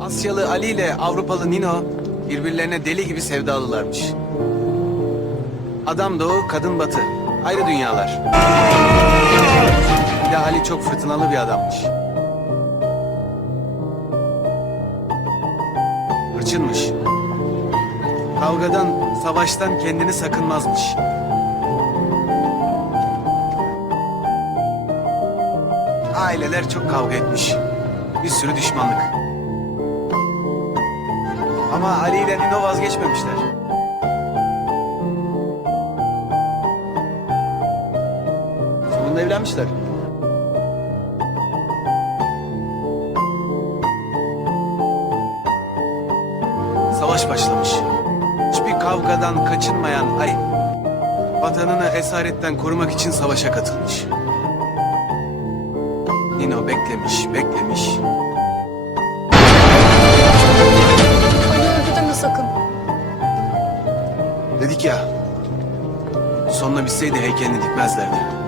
Asyalı Ali ile Avrupalı Nino birbirlerine deli gibi sevdalılarmış. Adam doğu, kadın batı. Ayrı dünyalar. Bir de Ali çok fırtınalı bir adammış. Hırçınmış. Kavgadan, savaştan kendini sakınmazmış. Aileler çok kavga etmiş. Bir sürü düşmanlık. Ama Ali ile Nino vazgeçmemişler. Sonunda evlenmişler. Savaş başlamış. Hiçbir kavgadan kaçınmayan Ali, vatanını esaretten korumak için savaşa katılmış. Nino beklemiş, beklemiş. Dedik ya, sonuna bitseydi heykelini dikmezlerdi.